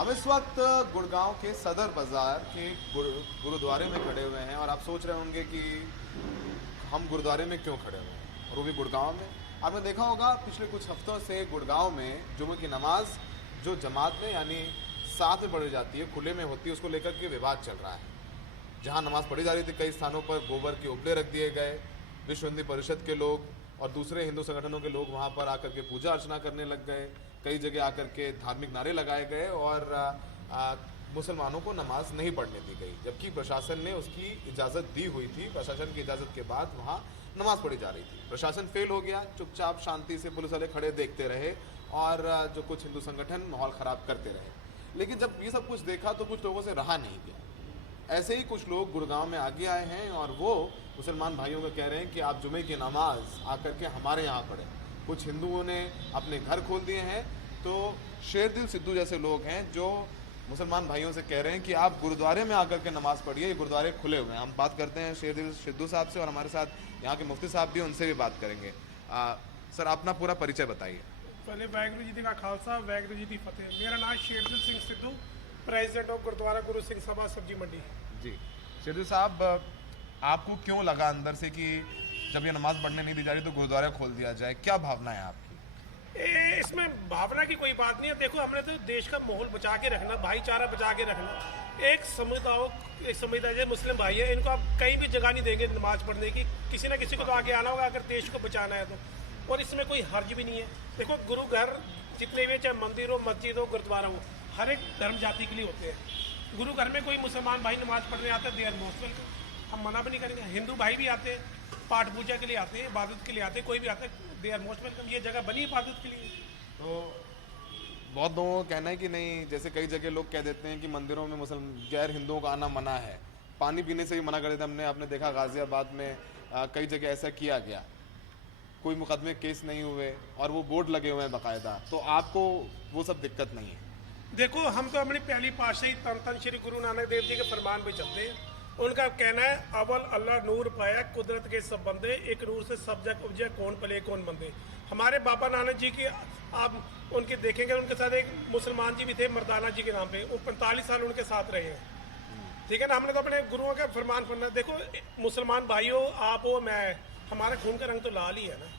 हम इस वक्त गुड़गांव के सदर बाज़ार के गुरुद्वारे में खड़े हुए हैं और आप सोच रहे होंगे कि हम गुरुद्वारे में क्यों खड़े हुए हैं और वो भी गुड़गांव में। आपने देखा होगा पिछले कुछ हफ्तों से गुड़गांव में जुमे की नमाज जो जमात में यानी साथ में पढ़ी जाती है, खुले में होती है, उसको लेकर के विवाद चल रहा है। जहाँ नमाज पढ़ी जा रही थी कई स्थानों पर गोबर के उपले रख दिए गए। विश्व हिंदू परिषद के लोग और दूसरे हिंदू संगठनों के लोग वहाँ पर आकर के पूजा अर्चना करने लग गए। कई जगह आकर के धार्मिक नारे लगाए गए और मुसलमानों को नमाज नहीं पढ़ने दी गई, जबकि प्रशासन ने उसकी इजाज़त दी हुई थी। प्रशासन की इजाज़त के बाद वहाँ नमाज पढ़ी जा रही थी। प्रशासन फेल हो गया, चुपचाप शांति से पुलिस वाले खड़े देखते रहे और जो कुछ हिंदू संगठन माहौल ख़राब करते रहे। लेकिन जब ये सब कुछ देखा तो कुछ लोगों से रहा नहीं गया। ऐसे ही कुछ लोग गुड़गांव में आगे आए हैं और वो मुसलमान भाइयों को कह रहे हैं कि आप जुमे की नमाज आकर के हमारे यहाँ पढ़ें। कुछ हिंदुओं ने अपने घर खोल दिए हैं, तो शेरदिल सिद्धू जैसे लोग हैं जो मुसलमान भाइयों से कह रहे हैं कि आप गुरुद्वारे में आकर के नमाज़ पढ़िए, ये गुरुद्वारे खुले हुए हैं। हम बात करते हैं शेरदिल सिद्धू साहब से और हमारे साथ यहाँ के मुफ्ती साहब भी, उनसे भी बात करेंगे। सर, अपना पूरा परिचय बताइए। पहले वाहगुरू जी का खालसा, वाहगुरू जी की फतेह। मेरा नाम शेरदिल सिंह सिद्धू, प्रेसिडेंट ऑफ गुरुद्वारा गुरु सिंह सभा सब्जी मंडी। जी शेरदिल साहब, आपको क्यों लगा अंदर से कि जब ये नमाज पढ़ने नहीं दी जा रही तो गुरुद्वारा खोल दिया जाए? क्या भावना है आपकी? इसमें भावना की कोई बात नहीं है। देखो, हमने तो देश का माहौल बचा के रखना, भाईचारा बचा के रखना। एक समुदाय जो मुस्लिम भाई है, इनको आप कहीं भी जगह नहीं देंगे नमाज पढ़ने की। किसी ना किसी को तो आगे आना होगा अगर देश को बचाना है तो। और इसमें कोई हर्ज भी नहीं है। देखो, गुरु घर जितने भी, चाहे मंदिर हो, मस्जिद हो, गुरुद्वारा हो, हर एक धर्म जाति के लिए होते हैं। गुरु घर में कोई मुसलमान भाई नमाज पढ़ने आता है, दे आर मोस्ट वेलकम, हम मना भी नहीं करेंगे। हिंदू भाई भी आते हैं, पाठ पूजा के लिए आते हैं, इबादत के लिए आते हैं, कोई भी आता है, दे आर मोस्ट वेलकम। ये जगह बनी इबादत के लिए। तो बहुत लोगों का कहना है कि नहीं, जैसे कई जगह लोग कह देते हैं कि मंदिरों में मुसलमान गैर हिंदुओं का आना मना है, पानी पीने से भी मना कर देते हैं। आपने देखा गाजियाबाद में कई जगह ऐसा किया गया, कोई मुकदमे केस नहीं हुए और वो बोर्ड लगे हुए हैं बाकायदा। तो आपको वो सब दिक्कत नहीं है? देखो, हम तो अपनी पहली पातशाही तन श्री गुरु नानक देव जी के फरमान पे चलते हैं। उनका कहना है, अव्वल अल्लाह नूर पाया कुदरत के सब बंदे, एक नूर से सब जग उपजे, कौन पले कौन बंदे। हमारे बाबा नानक जी की आप उनके देखेंगे, उनके साथ एक मुसलमान जी भी थे मर्दाना जी के नाम पे, वो 45 साल उनके साथ रहे हैं। ठीक है ना। हमने तो अपने गुरुओं का फरमान पढ़ना। देखो, मुसलमान भाइयों, आप हो, मैं, हमारा खून का रंग तो लाल ही है ना,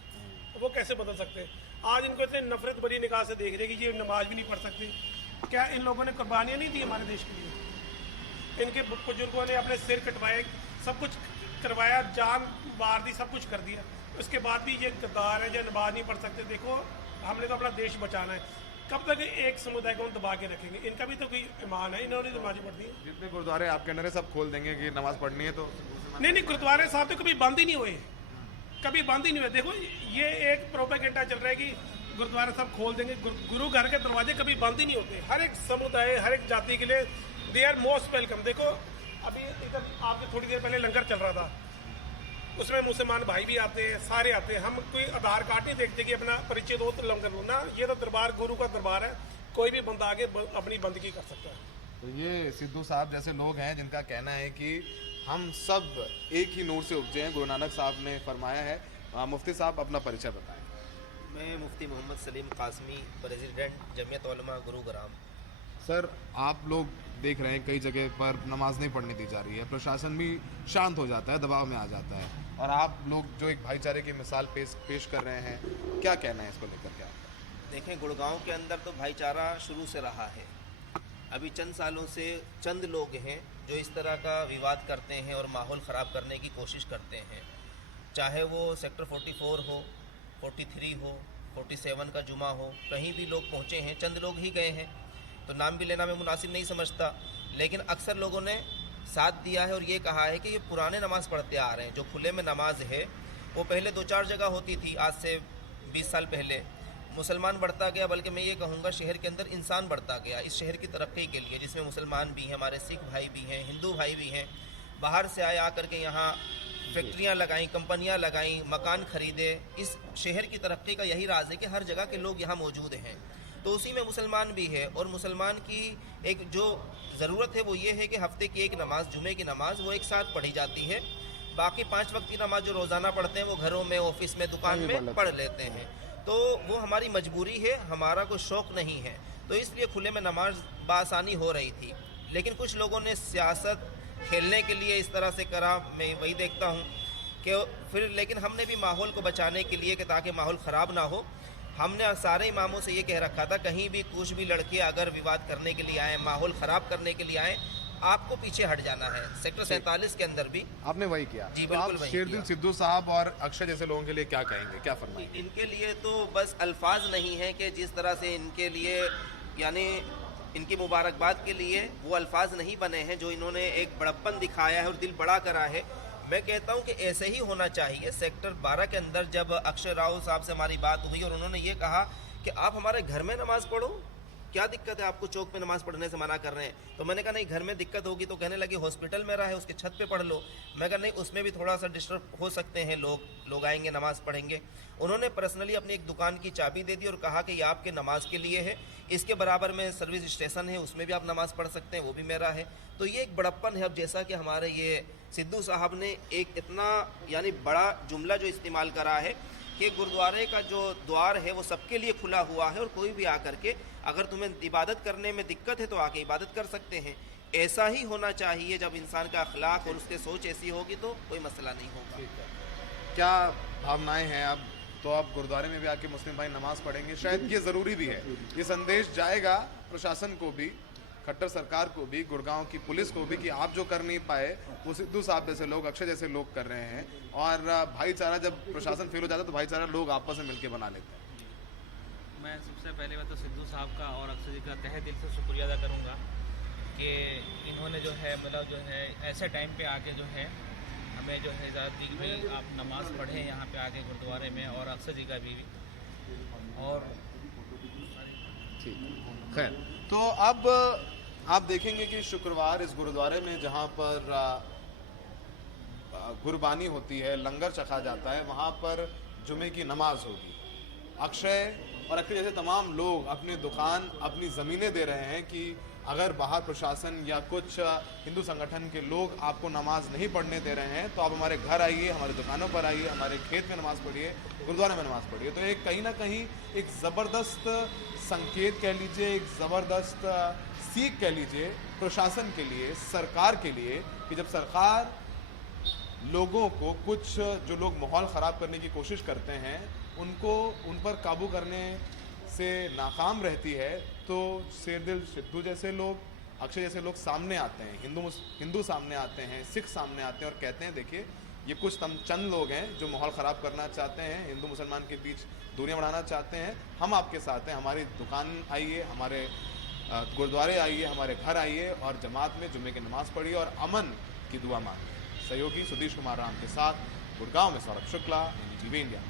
वो कैसे बदल सकते? आज इनको इतनी नफरत भरी निगाह से देख रहे कि ये नमाज भी नहीं पढ़ सकते। क्या इन लोगों ने कुर्बानियाँ नहीं दी हमारे देश के लिए? इनके बुजुर्गों ने अपने सिर कटवाए, सब कुछ करवाया, जान मार दी, सब कुछ कर दिया। उसके बाद भी ये गद्दार है जो नमाज नहीं पढ़ सकते। देखो, हमने तो अपना देश बचाना है। कब तक एक समुदाय को हम दबा के रखेंगे? इनका भी तो कोई ईमान है, इन्होंने नमाज पढ़नी है। जितने गुरुद्वारे आपके अंदर है सब खोल देंगे कि नमाज पढ़नी है तो? नहीं, गुरुद्वारे साहब तो कभी बंद ही नहीं हुए, कभी बंद ही नहीं हुए। देखो, ये एक प्रोपेगेंडा चल रहा है कि गुरुद्वारा साहब खोल देंगे। गुरु घर के दरवाजे कभी बंद ही नहीं होते। हर एक समुदाय, हर एक जाति के लिए दे आर मोस्ट वेलकम। देखो, अभी इधर आपके थोड़ी देर पहले लंगर चल रहा था, उसमें मुसलमान भाई भी आते हैं, सारे आते हैं। हम कोई आधार कार्ड नहीं देखते कि अपना परिचय दो तो लंगर लो ना। ये तो दरबार, गुरु का दरबार है, कोई भी बंदा आगे अपनी बंदगी कर सकता है। तो ये सिद्धू साहब जैसे लोग हैं जिनका कहना है कि हम सब एक ही नूर से उपजे हैं, गुरु नानक साहब ने फरमाया है। मुफ्ती साहब, अपना परिचय बताएं। मैं मुफ्ती मोहम्मद सलीम कासमी, प्रेसिडेंट जमियत उलमा गुरुग्राम। सर, आप लोग देख रहे हैं कई जगह पर नमाज नहीं पढ़ने दी जा रही है, प्रशासन भी शांत हो जाता है, दबाव में आ जाता है, और आप लोग जो एक भाईचारे की मिसाल पेश कर रहे हैं, क्या कहना है इसको लेकर के आपका? देखें, गुड़गांव के अंदर तो भाईचारा शुरू से रहा है। अभी चंद सालों से चंद लोग हैं जो इस तरह का विवाद करते हैं और माहौल ख़राब करने की कोशिश करते हैं। चाहे वो सेक्टर 44 हो, 43 हो, 47 का जुमा हो, कहीं भी लोग पहुँचे हैं, चंद लोग ही गए हैं, तो नाम भी लेना मैं मुनासिब नहीं समझता। लेकिन अक्सर लोगों ने साथ दिया है और ये कहा है कि ये पुराने नमाज़ पढ़ते आ रहे हैं। जो खुले में नमाज है वो पहले 2-4 जगह होती थी, आज से 20 साल पहले। मुसलमान बढ़ता गया, बल्कि मैं ये कहूँगा शहर के अंदर इंसान बढ़ता गया इस शहर की तरक्की के लिए, जिसमें मुसलमान भी हैं, हमारे सिख भाई भी हैं, हिंदू भाई भी हैं। बाहर से आए, आकर के यहाँ फैक्ट्रियाँ लगाईं, कंपनियाँ लगाईं, मकान खरीदे। इस शहर की तरक्की का यही राज है कि हर जगह के लोग यहाँ मौजूद हैं। तो उसी में मुसलमान भी है, और मुसलमान की एक जो ज़रूरत है वो ये है कि हफ्ते की एक नमाज, जुमे की नमाज, वो एक साथ पढ़ी जाती है। बाकी 5 वक्त की नमाज जो रोज़ाना पढ़ते हैं वो घरों में, ऑफिस में, दुकान में पढ़ लेते हैं। तो वो हमारी मजबूरी है, हमारा कोई शौक़ नहीं है। तो इसलिए खुले में नमाज बासानी हो रही थी। लेकिन कुछ लोगों ने सियासत खेलने के लिए इस तरह से करा, मैं वही देखता हूँ कि फिर लेकिन हमने भी माहौल को बचाने के लिए कि ताकि माहौल ख़राब ना हो, हमने सारे इमामों से ये कह रखा था कहीं भी कुछ भी लड़के अगर विवाद करने के लिए आए, माहौल ख़राब करने के लिए आए, आपको पीछे हट जाना है। सेक्टर 47 के अंदर भी आपने वही किया। जी, तो बिल्कुल आप वही शेरदिल किया। सिद्धू साहब और अक्षय जैसे लोगों के लिए क्या कहेंगे, क्या फरमाएंगे? इनके लिए तो बस अल्फाज नहीं है कि जिस तरह से इनके लिए यानी इनकी मुबारकबाद के लिए वो अल्फाज नहीं बने हैं जो इन्होंने एक बड़प्पन दिखाया है और दिल बड़ा करा है। मैं कहता हूं कि ऐसे ही होना चाहिए। सेक्टर 12 के अंदर जब अक्षय राव साहब से हमारी बात हुई और उन्होंने ये कहा कि आप हमारे घर में नमाज पढ़ो, क्या दिक्कत है, आपको चौक पे नमाज पढ़ने से मना कर रहे हैं? तो मैंने कहा नहीं, घर में दिक्कत होगी तो कहने लगे हॉस्पिटल में रहा है उसके छत पे पढ़ लो। मैं कहा नहीं, उसमें भी थोड़ा सा डिस्टर्ब हो सकते हैं, लोग आएंगे नमाज पढ़ेंगे। उन्होंने पर्सनली अपनी एक दुकान की चाबी दे दी और कहा कि ये आपके नमाज के लिए है, इसके बराबर में सर्विस स्टेशन है, उसमें भी आप नमाज पढ़ सकते हैं, वो भी मेरा है। तो ये एक बड़प्पन है। अब जैसा कि हमारे ये सिद्धू साहब ने एक इतना यानी बड़ा जुमला जो इस्तेमाल करा है कि गुरुद्वारे का जो द्वार है वो सबके लिए खुला हुआ है और कोई भी आकर के अगर तुम्हें इबादत करने में दिक्कत है तो आके इबादत कर सकते हैं। ऐसा ही होना चाहिए। जब इंसान का अखलाक और उसकी सोच ऐसी होगी तो कोई मसला नहीं होगा। क्या भावनाएं हैं? अब तो आप गुरुद्वारे में भी आके मुस्लिम भाई नमाज पढ़ेंगे, शायद ये ज़रूरी भी है। ये संदेश जाएगा प्रशासन को भी, खट्टर सरकार को भी, गुड़गांव की पुलिस को भी कि आप जो कर नहीं पाए वो सिद्धू साहब जैसे लोग, अक्षय जैसे लोग कर रहे हैं। और भाईचारा, जब प्रशासन फेल हो जाता है तो भाईचारा लोग आपस में मिलकर बना लेते हैं। मैं सबसे पहले बात तो सिद्धू साहब का और अक्षय जी का तहे दिल से शुक्रिया अदा करूँगा कि इन्होंने जो है मतलब जो है ऐसे टाइम पे आके जो है हमें जो है इजाज़त दी कि भाई आप नमाज़ पढ़ें यहाँ पे आके गुरुद्वारे में, और अक्षय जी का भी। और ठीक, खैर, तो अब आप देखेंगे कि शुक्रवार इस गुरुद्वारे में जहाँ पर गुरबानी होती है, लंगर चखा जाता है, वहाँ पर जुमे की नमाज होगी। अक्षय और अक्षय जैसे तमाम लोग अपनी दुकान, अपनी ज़मीनें दे रहे हैं कि अगर बाहर प्रशासन या कुछ हिंदू संगठन के लोग आपको नमाज नहीं पढ़ने दे रहे हैं तो आप हमारे घर आइए, हमारी दुकानों पर आइए, हमारे खेत में नमाज पढ़िए, गुरुद्वारे में नमाज पढ़िए। तो एक कहीं ना कहीं एक ज़बरदस्त संकेत कह लीजिए, एक ज़बरदस्त सीख कह लीजिए प्रशासन के लिए, सरकार के लिए, कि जब सरकार लोगों को, कुछ जो लोग माहौल ख़राब करने की कोशिश करते हैं, उन पर काबू करने से नाकाम रहती है, तो शेरदिल सिद्धू जैसे लोग, अक्षय जैसे लोग सामने आते हैं, हिंदू सामने आते हैं, सिख सामने आते हैं और कहते हैं देखिए ये कुछ चंद लोग हैं जो माहौल ख़राब करना चाहते हैं, हिंदू मुसलमान के बीच दूरियां बढ़ाना चाहते हैं। हम आपके साथ हैं, हमारी दुकान आइए, हमारे गुरुद्वारे आइए, हमारे घर आइए और जमात में जुम्मे की नमाज़ पढ़िए और अमन की दुआ मांगिए। सहयोगी सुधीश कुमार राम के साथ गुड़गांव में सौरभ शुक्ला, NDTV इंडिया।